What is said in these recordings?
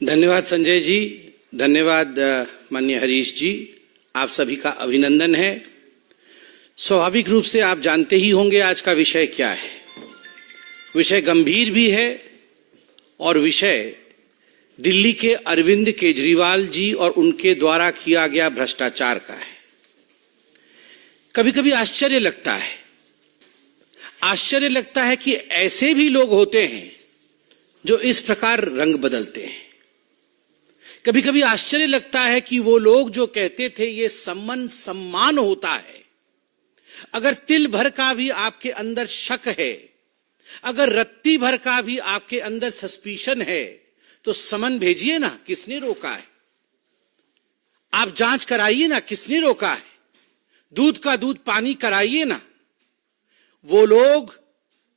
धन्यवाद संजय जी, धन्यवाद माननीय हरीश जी, आप सभी का अभिनंदन है। स्वाभाविक रूप से आप जानते ही होंगे आज का विषय क्या है। विषय गंभीर भी है और विषय दिल्ली के अरविंद केजरीवाल जी और उनके द्वारा किया गया भ्रष्टाचार का है। कभी कभी आश्चर्य लगता है कि ऐसे भी लोग होते हैं जो इस प्रकार रंग बदलते हैं। कभी कभी आश्चर्य लगता है कि वो लोग जो कहते थे ये सम्मान होता है, अगर तिल भर का भी आपके अंदर शक है, अगर रत्ती भर का भी आपके अंदर सस्पिशन है, तो समन भेजिए ना, किसने रोका है? आप जांच कराइए ना, किसने रोका है? दूध का दूध पानी कराइए ना। वो लोग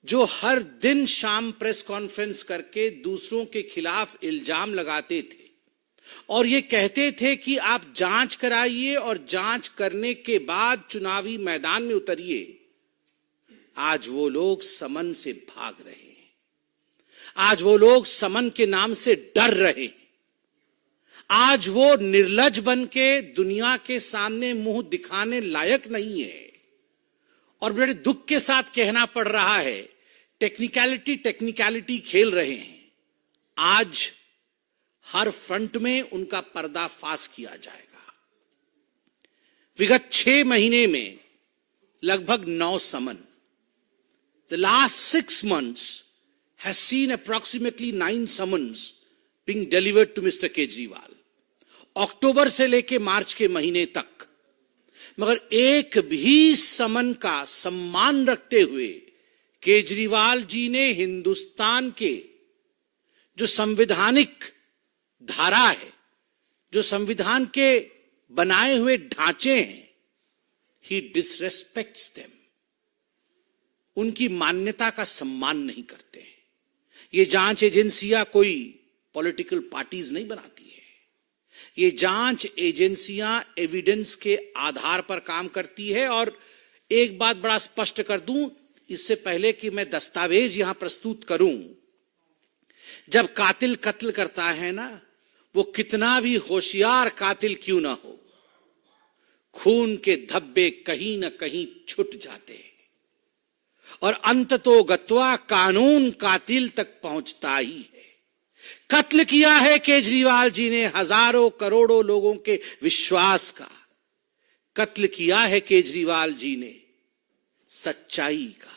जो हर दिन शाम प्रेस कॉन्फ्रेंस करके दूसरों के खिलाफ इल्जाम लगाते थे और ये कहते थे कि आप जांच कराइए और जांच करने के बाद चुनावी मैदान में उतरिए, आज वो लोग समन से भाग रहे हैं। आज वो लोग समन के नाम से डर रहे हैं। आज वो निर्लज बन के दुनिया के सामने मुंह दिखाने लायक नहीं है। और बड़े दुख के साथ कहना पड़ रहा है, टेक्निकलिटी खेल रहे हैं। आज हर फ्रंट में उनका पर्दाफाश किया जाएगा। विगत 6 महीने में लगभग 9 समन। The last 6 months has seen approximately 9 summons being delivered to Mr. Kejriwal, अक्टूबर से लेके मार्च के महीने तक। मगर एक भी समन का सम्मान रखते हुए केजरीवाल जी ने हिंदुस्तान के जो संवैधानिक धारा है, जो संविधान के बनाए हुए ढांचे हैं, ही डिसरेस्पेक्ट्स देम। उनकी मान्यता का सम्मान नहीं करते हैं। ये जांच एजेंसियां कोई पॉलिटिकल पार्टीज नहीं बनाती है। ये जांच एजेंसियां एविडेंस के आधार पर काम करती है। और एक बात बड़ा स्पष्ट कर दूं, इससे पहले कि मैं दस्तावेज यहां प्रस्तुत करूं, जब कातिल कत्ल करता है ना, वो कितना भी होशियार कातिल क्यों ना हो, खून के धब्बे कहीं ना कहीं छुट जाते हैं और अंततो गत्वा कानून कातिल तक पहुंचता ही है। कत्ल किया है केजरीवाल जी ने हजारों करोड़ों लोगों के विश्वास का। कत्ल किया है केजरीवाल जी ने सच्चाई का।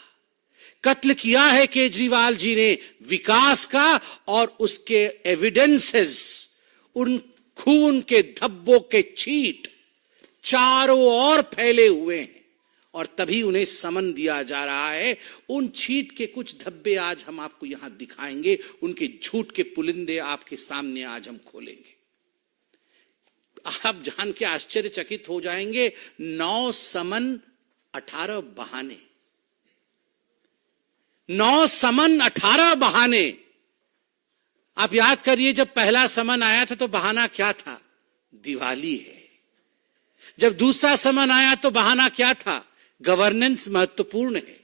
कत्ल किया है केजरीवाल जी ने विकास का। और उसके एविडेंसेस, उन खून के धब्बों के छींट चारों ओर फैले हुए हैं और तभी उन्हें समन दिया जा रहा है। उन छींट के कुछ धब्बे आज हम आपको यहां दिखाएंगे, उनके झूठ के पुलिंदे आपके सामने आज हम खोलेंगे। आप जान के आश्चर्यचकित हो जाएंगे, 9 समन 18 बहाने। 9 समन 18 बहाने। आप याद करिए, जब पहला समन आया था तो बहाना क्या था? दिवाली है। जब दूसरा समन आया तो बहाना क्या था? गवर्नेंस महत्वपूर्ण है।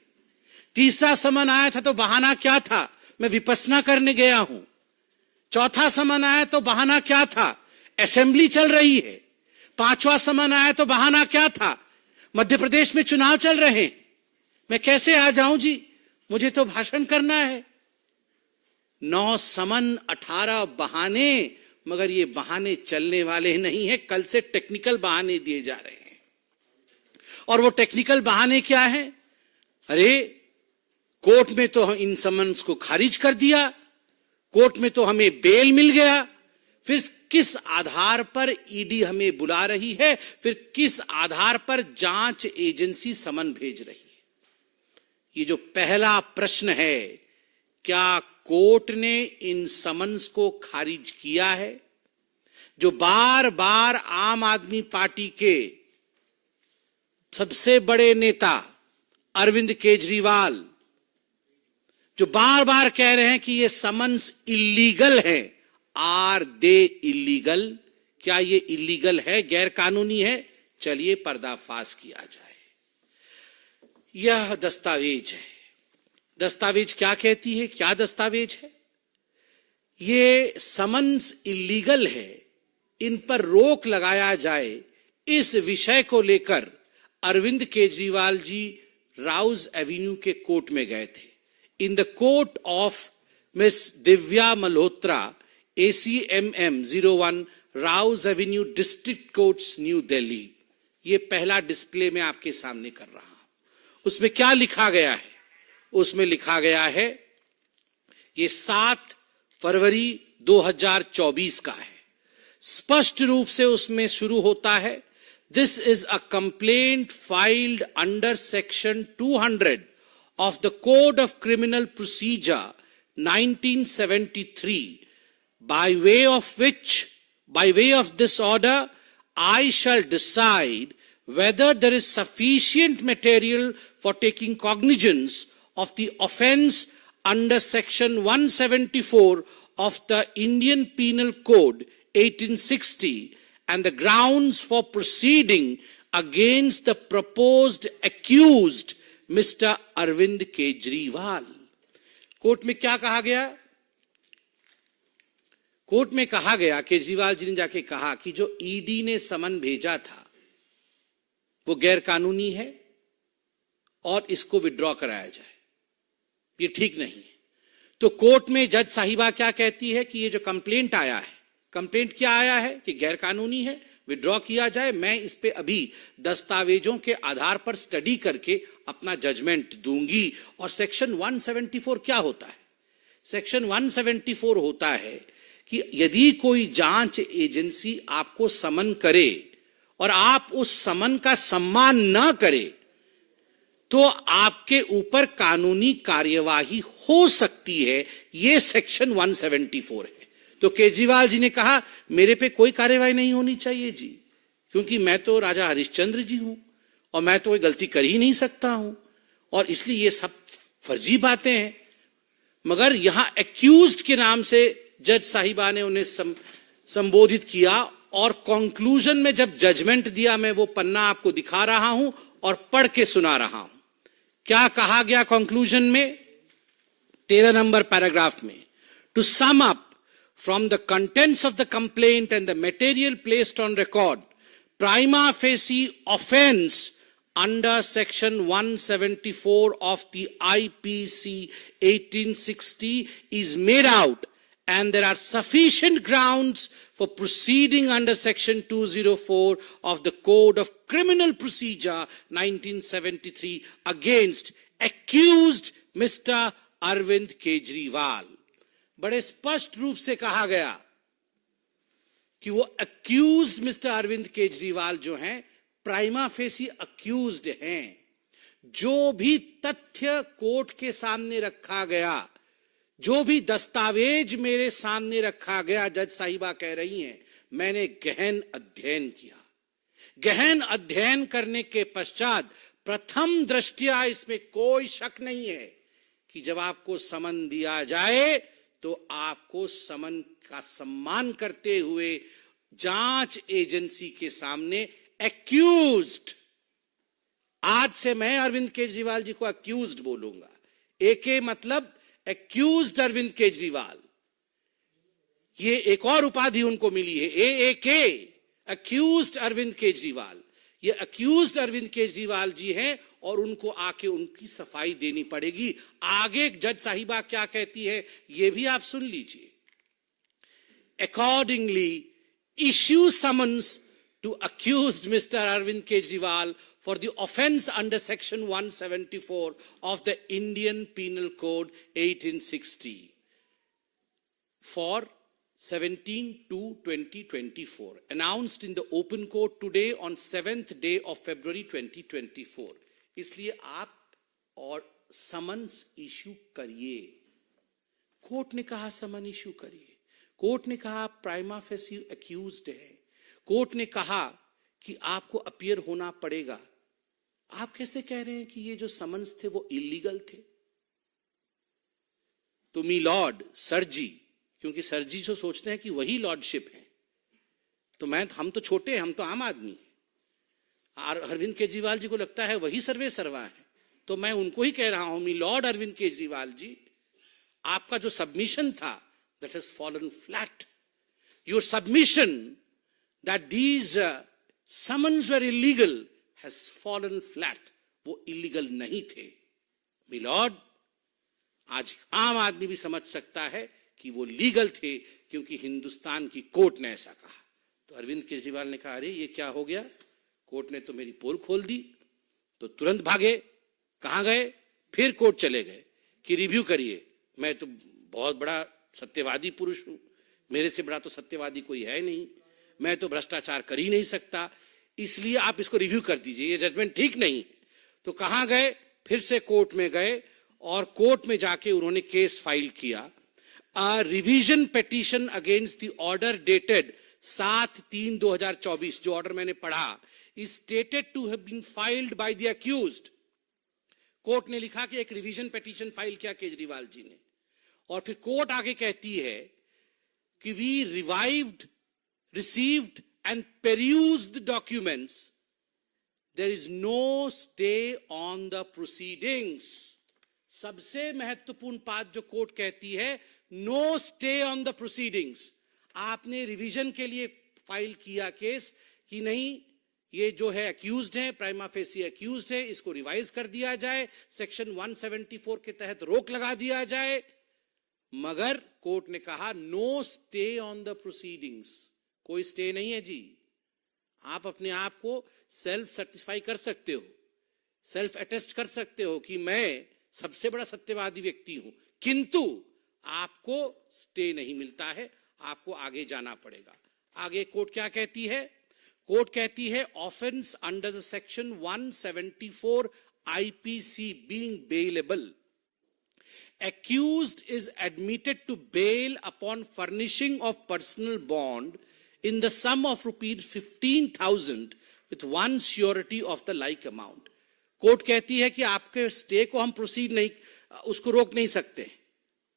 तीसरा समन आया था तो बहाना क्या था? मैं विपश्यना करने गया हूं। चौथा समन आया तो बहाना क्या था? असेंबली चल रही है। 5वां समन आया तो बहाना क्या था? मध्य प्रदेश में चुनाव चल रहे हैं, मैं कैसे आ जाऊं जी, मुझे तो भाषण करना है। 9 समन 18 बहाने। मगर ये बहाने चलने वाले नहीं है। कल से टेक्निकल बहाने दिए जा रहे हैं। और वो टेक्निकल बहाने क्या है? अरे, कोर्ट में तो इन समन्स को खारिज कर दिया, कोर्ट में तो हमें बेल मिल गया, फिर किस आधार पर ईडी हमें बुला रही है? फिर किस आधार पर जांच एजेंसी समन भेज रही है? ये जो पहला प्रश्न है, क्या कोर्ट ने इन समन्स को खारिज किया है? जो बार बार आम आदमी पार्टी के सबसे बड़े नेता अरविंद केजरीवाल जो बार बार कह रहे हैं कि ये समन्स इलीगल है। Are they illegal? क्या ये इलीगल है, गैर कानूनी है? चलिए पर्दाफाश किया जाए। यह दस्तावेज है। दस्तावेज क्या कहती है? क्या दस्तावेज है ये समन्स इलीगल है, इन पर रोक लगाया जाए, इस विषय को लेकर अरविंद केजरीवाल जी राउज एवेन्यू के कोर्ट में गए थे. In the court of miss Divya Malhotra, ACMM 01, Rouse Avenue, district courts, new Delhi. ये पहला डिस्प्ले में आपके सामने कर रहा हूं. उसमें क्या लिखा गया है? उसमें लिखा गया है, ये 7 फरवरी 2024 का है. स्पष्ट रूप से उसमें शुरू होता है, this is a complaint filed under section 200 of the Code of Criminal Procedure 1973, by way of this order, I shall decide whether there is sufficient material for taking cognizance of the offence under section 174 of the Indian Penal Code 1860 and the grounds for proceeding against the proposed accused mister Arvind Kejriwal. Court में क्या कहा गया? Court में कहा गया, केजरीवाल जी ने जाके कहा कि जो ईडी ने समन भेजा था वो गैर कानूनी है और इसको विड्रॉ कराया जाए, ये ठीक नहीं है. तो कोर्ट में जज साहिबा क्या कहती है कि ये जो कंप्लेंट आया है, कंप्लेंट क्या आया है कि गैर कानूनी है, विड्रॉ किया जाए. मैं इस पे अभी दस्तावेजों के आधार पर स्टडी करके अपना जजमेंट दूंगी. और सेक्शन 174 क्या होता है? सेक्शन 174 होता है कि यदि कोई जांच एजेंसी आपको समन करे और आप उस समन का सम्मान न करें तो आपके ऊपर कानूनी कार्यवाही हो सकती है. यह सेक्शन 174 है. तो केजरीवाल जी ने कहा मेरे पे कोई कार्यवाही नहीं होनी चाहिए जी, क्योंकि मैं तो राजा हरिश्चंद्र जी हूं और मैं तो कोई गलती कर ही नहीं सकता हूं, और इसलिए ये सब फर्जी बातें हैं. मगर यहां एक्यूज्ड के नाम से जज साहिबा ने उन्हें संबोधित किया और कंक्लूजन में जब जजमेंट दिया, मैं वो पन्ना आपको दिखा रहा हूं और पढ़ के सुना रहा हूं. क्या कहा गया कंक्लूजन में? 13 नंबर पैराग्राफ में, to sum up from the contents of the complaint and the material placed on record, prima facie offense under section 174 of the IPC 1860 is made out, and there are sufficient grounds for proceeding under section 204 of the Code of Criminal Procedure 1973 against accused Mr. Arvind Kejriwal. बड़े स्पष्ट रूप से कहा गया कि वो accused mister Arvind Kejriwal जो हैं, प्राइमा फेसी अक्यूज्ड हैं. जो भी तथ्य कोर्ट के सामने रखा गया, जो भी दस्तावेज मेरे सामने रखा गया, जज साहिबा कह रही हैं, मैंने गहन अध्ययन किया. गहन अध्ययन करने के पश्चात प्रथम दृष्टया इसमें कोई शक नहीं है कि जब आपको समन दिया जाए तो आपको समन का सम्मान करते हुए जांच एजेंसी के सामने एक्यूज्ड, आज से मैं अरविंद केजरीवाल जी को एक्यूज्ड बोलूंगा. एके मतलब एक्यूज्ड अरविंद केजरीवाल. ये एक और उपाधि उनको मिली है, AAK, एक्यूज्ड अरविंद केजरीवाल. ये एक्यूज्ड अरविंद केजरीवाल जी हैं और उनको आके उनकी सफाई देनी पड़ेगी. आगे जज साहिबा क्या कहती है ये भी आप सुन लीजिए. Accordingly, issue summons to accused Mr. Arvind Kejriwal for the offence under section 174 of the Indian Penal Code 1860 for 17/2/2024, announced in the open court today on 7th day of February 2024. इसलिए आप और समन्स इशू करिए. Court ने कहा समन issue करिए. Court ने कहा आप प्राइमा फेसी एक्यूज्ड है. कोर्ट ने कहा कि आपको अपीयर होना पड़ेगा. आप कैसे कह रहे हैं कि ये जो समन्स थे वो इलीगल थे? तो मी लॉर्ड, सर जी, क्योंकि सर जी जो सोचते हैं कि वही लॉर्डशिप है, तो हम तो छोटे हैं, हम तो आम आदमी हैं. अरविंद केजरीवाल जी को लगता है वही सर्वे सर्वा है. तो मैं उनको ही कह रहा हूं, मी लॉर्ड अरविंद केजरीवाल जी, आपका जो सबमिशन था that has fallen flat. Your submission that these summons were illegal has fallen flat. वो illegal नहीं थे. मिलॉर्ड, आज आम आदमी भी समझ सकता है कि वो लीगल थे, क्योंकि हिंदुस्तान की कोर्ट ने ऐसा कहा. तो अरविंद केजरीवाल ने कहा, अरे ये क्या हो गया, कोर्ट ने तो मेरी पोल खोल दी. तो तुरंत भागे. कहां गए? फिर कोर्ट चले गए कि रिव्यू करिए. मैं तो बहुत बड़ा सत्यवादी पुरुष हूं, मेरे से बड़ा तो सत्यवादी कोई है नहीं, मैं तो भ्रष्टाचार कर ही नहीं सकता, इसलिए आप इसको रिव्यू कर दीजिए, ये जजमेंट ठीक नहीं. तो कहां गए? फिर से कोर्ट में गए और कोर्ट में जाके उन्होंने केस फाइल किया. Revision petition against the order dated 7/3/2024, जो ऑर्डर मैंने पढ़ा, is stated to have been filed by the accused. Court ने लिखा कि एक रिवीजन पिटीशन फाइल किया केजरीवाल जी ने, और फिर कोर्ट आगे कहती है कि we revived, received and perused documents. There is no stay on the proceedings. सबसे महत्वपूर्ण बात जो कोर्ट कहती है, no stay on the proceedings. आपने रिवीजन के लिए फाइल किया केस कि नहीं, ये जो है अक्यूज्ड है, प्राइमा फेसी अक्यूज्ड है, इसको रिवाइज कर दिया जाए, सेक्शन 174 के तहत रोक लगा दिया जाए. मगर कोर्ट ने कहा no stay on the proceedings. कोई स्टे नहीं है जी. आप अपने आप को सेल्फ सेटिस्फाई कर सकते हो, सेल्फ अटेस्ट कर सकते हो कि मैं सबसे बड़ा सत्यवादी व्यक्ति हूं, किंतु आपको स्टे नहीं मिलता है, आपको आगे जाना पड़ेगा. आगे कोर्ट क्या कहती है? कोर्ट कहती है offence under the section 174 IPC being bailable, accused is admitted to bail upon furnishing of personal bond in the sum of rupees 15,000 with one surety of the like amount. Court कहती है कि आपके stay को हम proceed नहीं, उसको रोक नहीं सकते,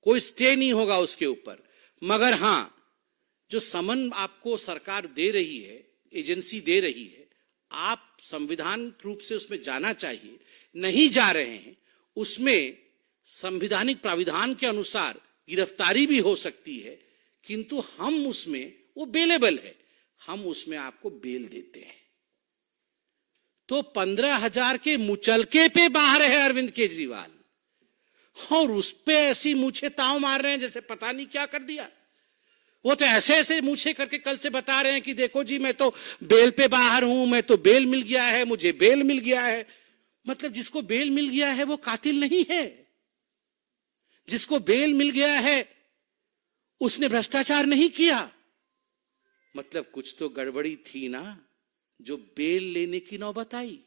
कोई स्टे नहीं होगा उसके ऊपर. मगर हां, जो समन आपको सरकार दे रही है, एजेंसी दे रही है, आप संविधान रूप से उसमें जाना चाहिए, नहीं जा रहे हैं, उसमें संवैधानिक प्राविधान के अनुसार गिरफ्तारी भी हो सकती है, किंतु हम उसमें, वो बेलेबल है, हम उसमें आपको बेल देते हैं. तो 15,000 के मुचलके पे बाहर है अरविंद केजरीवाल, और उस पे ऐसी मूछे ताव मार रहे हैं जैसे पता नहीं क्या कर दिया. वो तो ऐसे ऐसे मूछे करके कल से बता रहे हैं कि देखो जी मैं तो बेल पे बाहर हूं, मैं तो बेल मिल गया है, मुझे बेल मिल गया है. मतलब जिसको बेल मिल गया है वो कातिल नहीं है, जिसको बेल मिल गया है उसने भ्रष्टाचार नहीं किया. मतलब कुछ तो गड़बड़ी थी ना, जो बेल लेने की नौबत आई.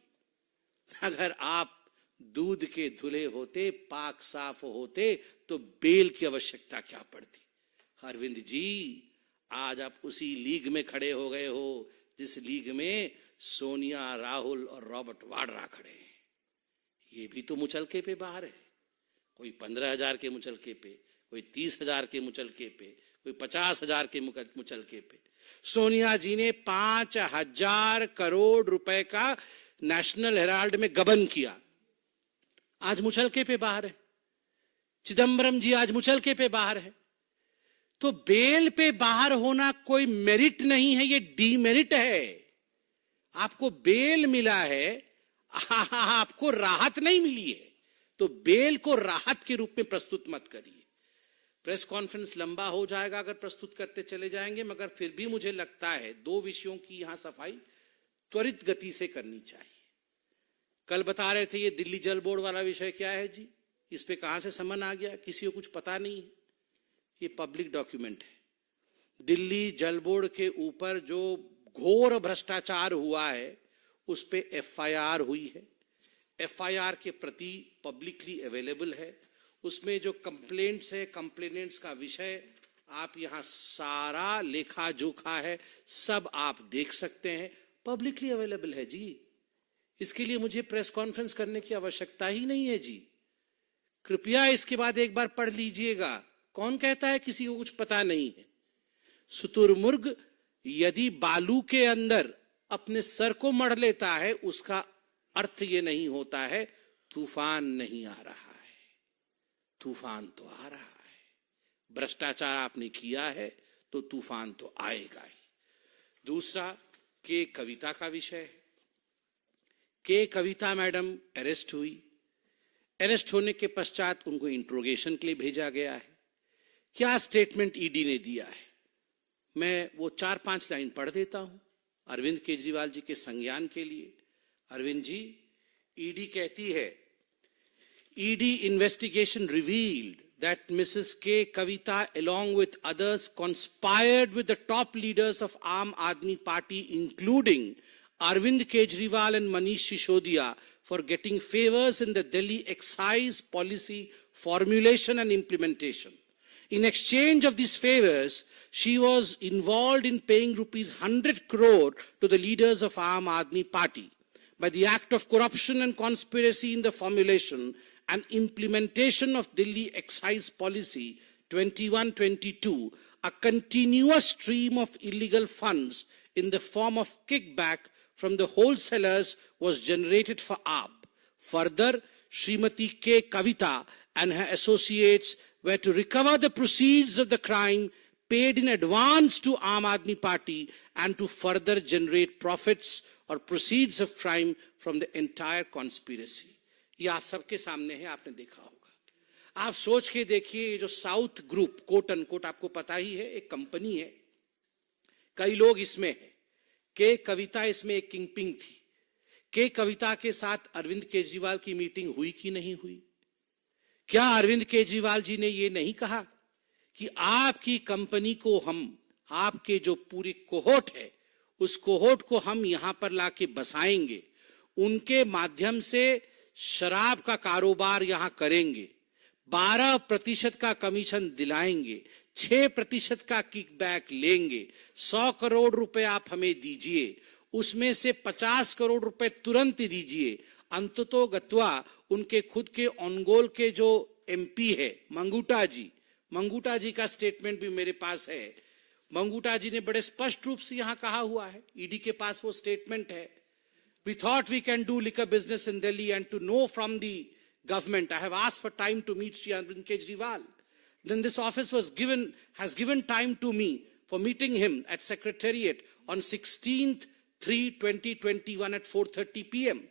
अगर आप दूध के धुले होते, पाक साफ होते, तो बेल की आवश्यकता क्या पड़ती. अरविंद जी, आज आप उसी लीग में खड़े हो गए हो जिस लीग में सोनिया, राहुल और रॉबर्ट वाड्रा खड़े हैं. ये भी तो मुचलके पे बाहर है. कोई 15,000 के मुचलके पे, कोई 30,000 के मुचलके पे, कोई 50,000 के मुचलके पे. सोनिया जी ने 5,000 करोड़ रुपए का नेशनल हेराल्ड में गबन किया, आज मुचलके पे बाहर है. चिदंबरम जी आज मुचलके पे बाहर है. तो बेल पे बाहर होना कोई मेरिट नहीं है, ये डीमेरिट है. आपको बेल मिला है, आपको राहत नहीं मिली है, तो बेल को राहत के रूप में प्रस्तुत मत करिए. प्रेस कॉन्फ्रेंस लंबा हो जाएगा अगर प्रस्तुत करते चले जाएंगे, मगर फिर भी मुझे लगता है 2 विषयों की यहां सफाई त्वरित गति से करनी चाहिए. कल बता रहे थे ये दिल्ली जल बोर्ड वाला विषय क्या है जी, इस पे कहां से समन आ गया, किसी को कुछ पता नहीं है. ये पब्लिक डॉक्यूमेंट है. दिल्ली जल बोर्ड के ऊपर जो घोर भ्रष्टाचार हुआ है उस पे एफआईआर हुई है. एफआईआर के प्रति पब्लिकली अवेलेबल है. उसमें जो कंप्लेंट्स है, कंप्लेनेंट्स का विषय, आप यहां सारा लेखा जोखा है, सब आप देख सकते हैं, पब्लिकली अवेलेबल है जी. इसके लिए मुझे प्रेस कॉन्फ्रेंस करने की आवश्यकता ही नहीं है जी. कृपया इसके बाद एक बार पढ़ लीजिएगा. कौन कहता है किसी को कुछ पता नहीं है. शुतुरमुर्ग यदि बालू के अंदर अपने सर को मढ़ लेता है, उसका अर्थ ये नहीं होता है तूफान नहीं आ रहा है. तूफान तो आ रहा है. भ्रष्टाचार आपने किया है तो तूफान तो आएगा ही। दूसरा, के कविता का विषय है। के कविता मैडम अरेस्ट हुई। अरेस्ट होने के पश्चात उनको इंट्रोगेशन के लिए भेजा गया है। क्या स्टेटमेंट ईडी ने दिया है, मैं वो 4-5 लाइन पढ़ देता हूं अरविंद केजरीवाल जी के संज्ञान के लिए। अरविंद जी, ईडी कहती है, ED investigation revealed that Mrs. K. Kavita along with others conspired with the top leaders of Aam Aadmi Party including Arvind Kejriwal and Manish Sisodiya for getting favors in the Delhi excise policy formulation and implementation. In exchange of these favors, she was involved in paying rupees 100 crore to the leaders of Aam Aadmi Party. By the act of corruption and conspiracy in the formulation and implementation of Delhi excise policy 21-22, a continuous stream of illegal funds in the form of kickback from the wholesalers was generated for AAP. Further, Srimati K. Kavita and her associates were to recover the proceeds of the crime paid in advance to Aam Aadmi Party and to further generate profits or proceeds of crime from the entire conspiracy. ये आप सबके सामने है, आपने देखा होगा। आप सोच के देखिए, ये जो साउथ ग्रुप कोट अनकोट आपको पता ही है, एक कंपनी है, कई लोग इसमें है। के कविता इसमें एक किंगपिन थी। के कविता के साथ अरविंद केजरीवाल की मीटिंग हुई कि नहीं हुई? क्या अरविंद केजरीवाल जी ने ये नहीं कहा कि आपकी कंपनी को हम, आपके जो पूरी कोहोट है, उस कोहोट को हम यहां पर लाके बसाएंगे, उनके माध्यम से शराब का कारोबार यहां करेंगे, 12% का कमीशन दिलाएंगे, 6% का किकबैक लेंगे, 100 करोड़ रुपए आप हमें दीजिए, उसमें से 50 करोड़ रुपए तुरंत दीजिए। अंततो गत्वा उनके खुद के ऑनगोल के जो एमपी है मंगूटा जी का स्टेटमेंट भी मेरे पास है। मंगूटा जी ने बड़े स्पष्ट रूप से यहां कहा हुआ है, ईडी के पास वो स्टेटमेंट है। We thought we can do liquor business in Delhi and to know from the government. I have asked for time to meet Shri Arvind Kejriwal. Then this office has given time to me for meeting him at Secretariat on 16/3/2021 at 4:30 p.m.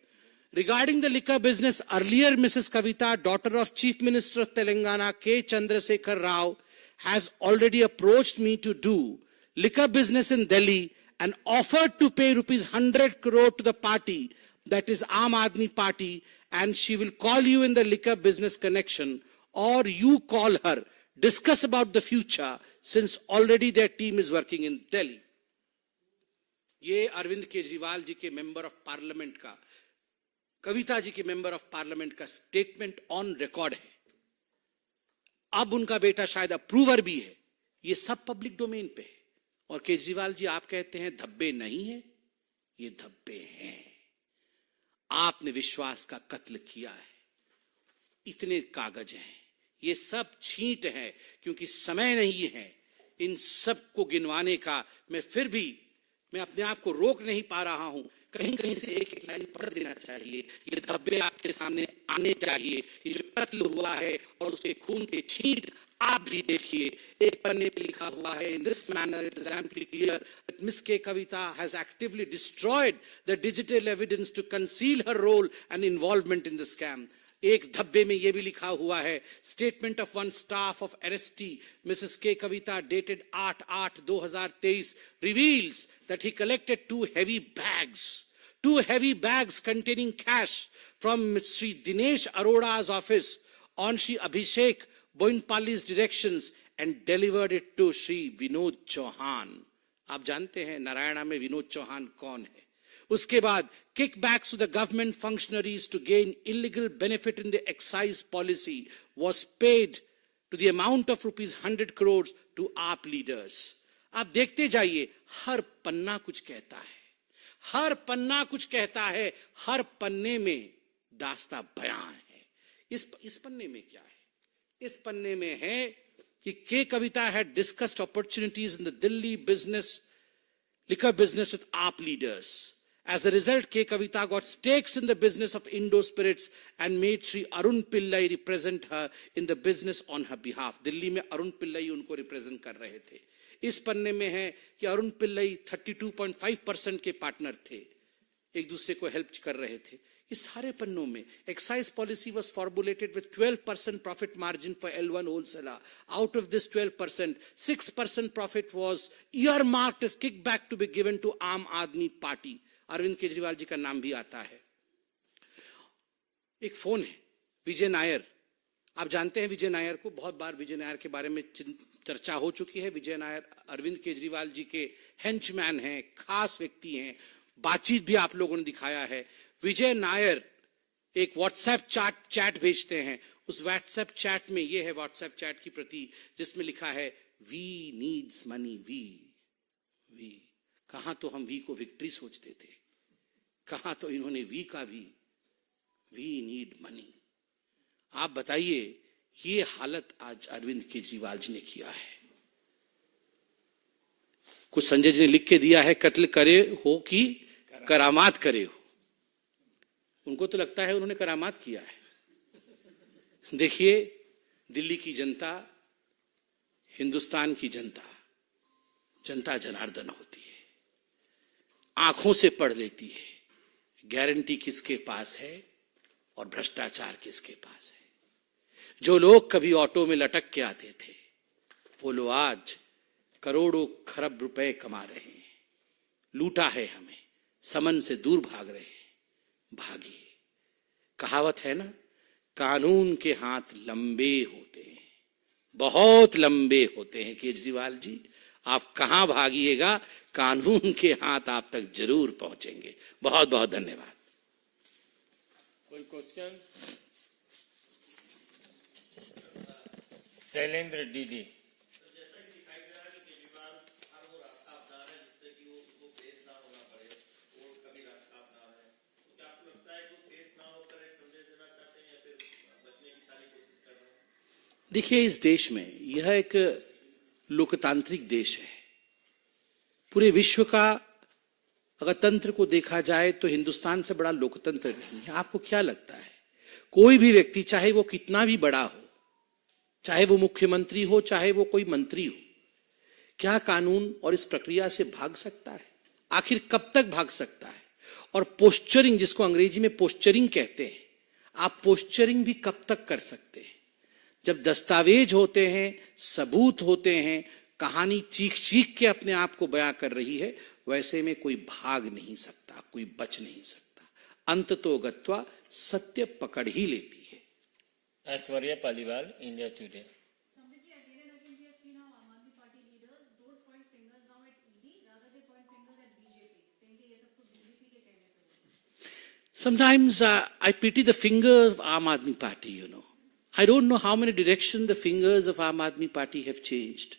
Regarding the liquor business, earlier Mrs. Kavita, daughter of Chief Minister of Telangana, K. Chandrasekhar Rao, has already approached me to do liquor business in Delhi and offered to pay rupees 100 crore to the party, that is Aam Aadmi Party, and she will call you in the liquor business connection, or you call her, discuss about the future, since already their team is working in Delhi. ये अरविंद केजरीवाल जी के member of parliament का, कविता जी के member of parliament का statement on record है। अब उनका बेटा शायद अप्रूवर भी है। ये सब पब्लिक डोमेन पे है। और केजरीवाल जी आप कहते हैं धब्बे नहीं है, ये धब्बे हैं। आपने विश्वास का कत्ल किया है। इतने कागज हैं, ये सब छींट है, क्योंकि समय नहीं है इन सब को गिनवाने का। मैं अपने आप को रोक नहीं पा रहा हूं, कहीं कहीं से एक एक लाइन पढ़ देना चाहिए। ये धब्बे आपके सामने आने चाहिए। ये जो कत्ल हुआ है और उसके खून के छींट आप भी देखिए। एक पन्ने पे लिखा हुआ है, in this manner it is amply clear that Miss K. Kavita has actively destroyed the digital evidence to conceal her role and involvement in the scam. एक धब्बे में ये भी लिखा हुआ है, statement of one staff of NST Mrs के Kavita dated 8/8/2023 reveals that he collected two heavy bags containing cash from Sri Dinesh Arora's office on Sri Abhishek Boinpalli's directions and delivered it to Sri Vinod Chauhan. आप जानते हैं नारायणा में विनोद चौहान कौन है। उसके बाद kickbacks to the government functionaries to gain illegal benefit in the excise policy was paid to the amount of rupees 100 crores to AAP leaders. आप देखते जाइए, हर पन्ना कुछ कहता है, हर पन्ना कुछ कहता है, हर पन्ने में दास्ता बयान है। इस पन्ने में क्या है? इस पन्ने में है कि के कविता had discussed opportunities in the Delhi liquor business with AAP leaders As a result, K. Kavita got stakes in the business of Indo spirits and made Shri Arun Pillai represent her in the business on her behalf. Delhi में अरुण पिल्लई उनको represent कर रहे थे. इस पन्ने में है कि अरुण पिल्लई 32.5% के पार्टनर थे, एक दूसरे को हेल्प कर रहे थे. इस सारे पन्नों में excise policy was formulated with 12% profit margin for L1 wholesaler. Out of this 12%, 6% profit was earmarked as kickback to be given to Aam Aadmi Party. Arvind Kejriwal ji का नाम भी आता है. एक फोन है विजय नायर. आप जानते हैं विजय नायर को, बहुत बार विजय नायर के बारे में चर्चा हो चुकी है. विजय नायर अरविंद केजरीवाल जी के हेंचमैन हैं, खास व्यक्ति हैं. बातचीत भी आप लोगों ने दिखाया है. विजय नायर एक व्हाट्सएप चैट भेजते हैं. उस व्हाट्सएप चैट में ये है व्हाट्सएप चैट की प्रति, जिसमें लिखा है वी नीड्स मनी. वी कहां तो हम वी को विक्ट्री सोचते थे, कहां तो इन्होंने वी का भी वी नीड मनी. आप बताइए, ये हालत आज अरविंद केजरीवाल जी ने किया है. कुछ संजय जी ने लिख के दिया है, कत्ल करे हो कि करामात करे हो. उनको तो लगता है उन्होंने करामात किया है. देखिए, दिल्ली की जनता, हिंदुस्तान की जनता, जनता जनार्दन होती है, आंखों से पढ़ लेती है गारंटी किसके पास है और भ्रष्टाचार किसके पास है. जो लोग कभी ऑटो में लटक के आते थे, वो लोग आज करोड़ों खरब रुपए कमा रहे हैं. लूटा है हमें, समन से दूर भाग रहे हैं. भागिए. कहावत है ना, कानून के हाथ लंबे होते हैं, बहुत लंबे होते हैं. केजरीवाल जी, आप कहां भागिएगा, कानून के हाथ आप तक जरूर पहुंचेंगे. बहुत बहुत धन्यवाद. कोई क्वेश्चन? शैलेंद्र डीडी. देखिए, इस देश में यह एक लोकतांत्रिक देश है. पूरे विश्व का अगर तंत्र को देखा जाए तो हिंदुस्तान से बड़ा लोकतंत्र नहीं है. आपको क्या लगता है, कोई भी व्यक्ति, चाहे वो कितना भी बड़ा हो, चाहे वो मुख्यमंत्री हो, चाहे वो कोई मंत्री हो, क्या कानून और इस प्रक्रिया से भाग सकता है? आखिर कब तक भाग सकता है? और पोस्चरिंग, जिसको अंग्रेजी में पोस्चरिंग कहते हैं, आप पोस्चरिंग भी कब तक कर सकते हैं? जब दस्तावेज होते हैं, सबूत होते हैं, कहानी चीख चीख के अपने आप को बयां कर रही है, वैसे में कोई भाग नहीं सकता, कोई बच नहीं सकता. अंत तो गत्वा सत्य पकड़ ही लेती है. Aishwarya Paliwal, India today. Sometimes I pity the fingers of Aam Aadmi Party, you know. I don't know how many directions the fingers of Aam Aadmi Party have changed.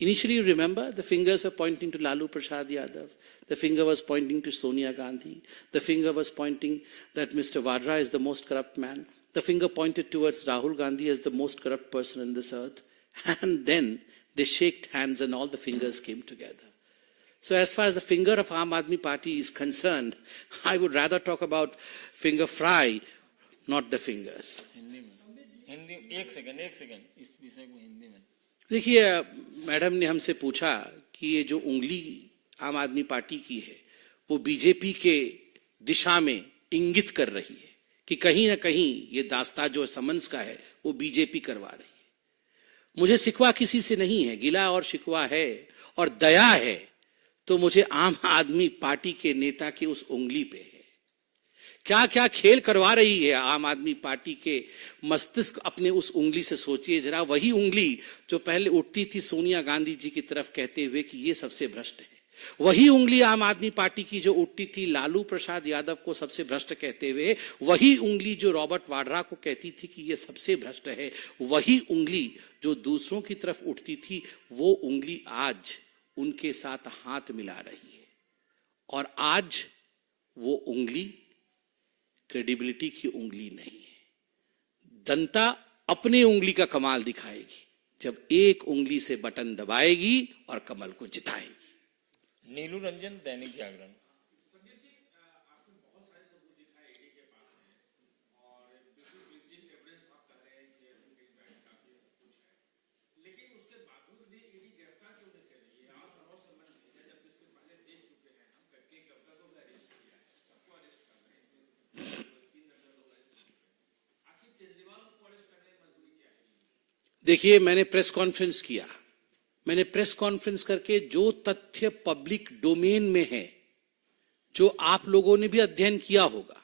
Initially, you remember, the fingers were pointing to Lalu Prasad Yadav. The finger was pointing to Sonia Gandhi. The finger was pointing that Mr. Vadra is the most corrupt man. The finger pointed towards Rahul Gandhi as the most corrupt person on this earth. And then they shook hands and all the fingers came together. So as far as the finger of Aam Aadmi Party is concerned, I would rather talk about finger fry, not the fingers. Hindi एक second इस विषय को हिंदी में. देखिए, madam ने हमसे पूछा कि ये जो उंगली आम आदमी पार्टी की है, वो बीजेपी के दिशा में इंगित कर रही है कि कहीं ना कहीं ये दास्ता जो समन्स का है, वो बीजेपी करवा रही है. मुझे शिकवा किसी से नहीं है, गिला और शिकवा है और दया है तो मुझे आम आदमी पार्टी के नेता की उस उंगली पे है. क्या क्या खेल करवा रही है आम आदमी पार्टी के मस्तिष्क, अपने उस उंगली से सोचिए जरा. वही उंगली जो पहले उठती थी सोनिया गांधी जी की तरफ कहते हुए कि ये सबसे भ्रष्ट है, वही उंगली आम आदमी पार्टी की जो उठती थी लालू प्रसाद यादव को सबसे भ्रष्ट कहते हुए, वही उंगली जो रॉबर्ट वाड्रा को कहती थी कि ये सबसे भ्रष्ट है, वही उंगली जो दूसरों की तरफ उठती थी, वो उंगली आज उनके साथ हाथ मिला रही है. और आज वो उंगली क्रेडिबिलिटी की उंगली नहीं है. जनता अपने उंगली का कमाल दिखाएगी जब एक उंगली से बटन दबाएगी और कमल को जिताएगी. नीलू रंजन, दैनिक जागरण. देखिए, मैंने प्रेस कॉन्फ्रेंस किया। मैंने प्रेस कॉन्फ्रेंस करके जो तथ्य पब्लिक डोमेन में है, जो आप लोगों ने भी अध्ययन किया होगा,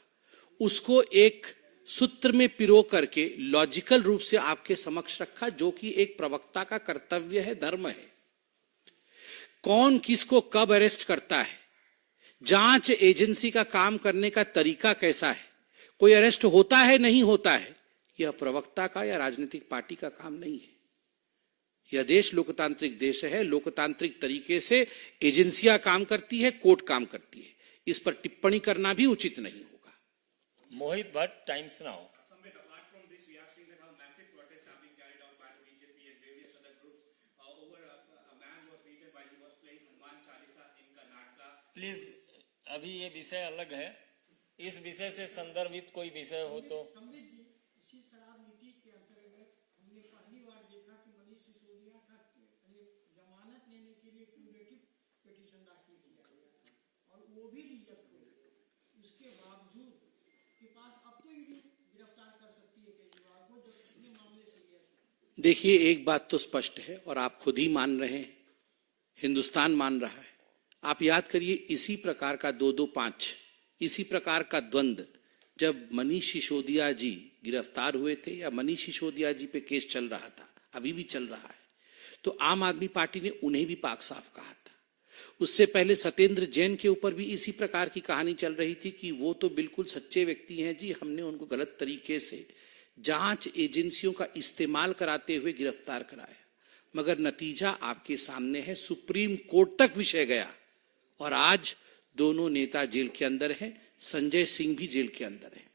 उसको एक सूत्र में पिरो करके लॉजिकल रूप से आपके समक्ष रखा, जो कि एक प्रवक्ता का कर्तव्य है, धर्म है। कौन किसको कब अरेस्ट करता है, जांच एजेंसी का काम करने का तरीका कैसा है, कोई अरेस्ट होता है नहीं होता है, यह प्रवक्ता का या राजनीतिक पार्टी का काम नहीं है। यह देश लोकतांत्रिक देश है। लोकतांत्रिक तरीके से एजेंसियां काम करती है, कोर्ट काम करती है। इस पर टिप्पणी करना भी उचित नहीं होगा। मोहित भट्ट, टाइम्स नाउ। प्लीज, अभी ये विषय अलग है। इस विषय से संदर्भित कोई विषय हो तो। इसी शराब नीति के अंतर्गत हमने पहली बार देखा कि मनीष सिसोदिया का जमानत लेने के लिए क्यूरेटिव पिटीशन दाखिल किया गया और वो भी रिजेक्ट हो गया। उसके बावजूद के पास अब तो ईडी गिरफ्तार कर सकती है केजरीवाल को, जब इतने मामले सीरियस है। देखिए, एक बात तो स्पष्ट है और आप खुद ही मान रहे हैं, हिंदुस्तान मान रहा है। आप याद करिए, इसी प्रकार का 225, इसी प्रकार का द्वंद्व जब मनीष सिसोदिया जी गिरफ्तार हुए थे या मनीष सिसोदिया जी पे केस चल रहा था, अभी भी चल रहा है, तो आम आदमी पार्टी ने उन्हें भी पाक साफ कहा था। उससे पहले सत्येंद्र जैन के ऊपर भी इसी प्रकार की कहानी चल रही थी कि वो तो बिल्कुल सच्चे व्यक्ति हैं जी, हमने उनको गलत तरीके से जांच एजेंसियों का इस्तेमाल कराते हुए गिरफ्तार कराया। मगर नतीजा आपके सामने है, सुप्रीम कोर्ट तक विषय गया और आज दोनों नेता जेल के अंदर हैं, संजय सिंह भी जेल के अंदर है।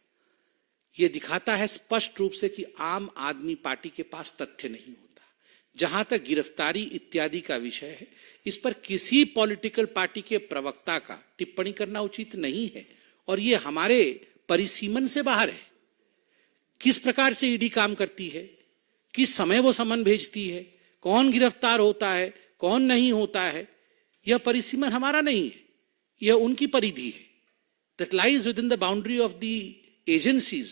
यह दिखाता है स्पष्ट रूप से कि आम आदमी पार्टी के पास तथ्य नहीं होता। जहां तक गिरफ्तारी इत्यादि का विषय है, इस पर किसी पॉलिटिकल पार्टी के प्रवक्ता का टिप्पणी करना उचित नहीं है और यह हमारे परिसीमन से बाहर है। किस प्रकार से ईडी काम करती है, किस समय वो समन भेजती है, कौन गिरफ्तार होता है, कौन नहीं होता है, यह परिसीमन हमारा नहीं है, यह उनकी परिधि है। That lies within the boundary of the agencies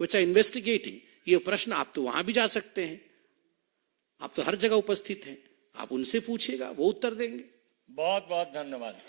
which are investigating. ये प्रश्न आप तो वहां भी जा सकते हैं, आप तो हर जगह उपस्थित हैं, आप उनसे पूछिएगा, वो उत्तर देंगे। बहुत बहुत धन्यवाद।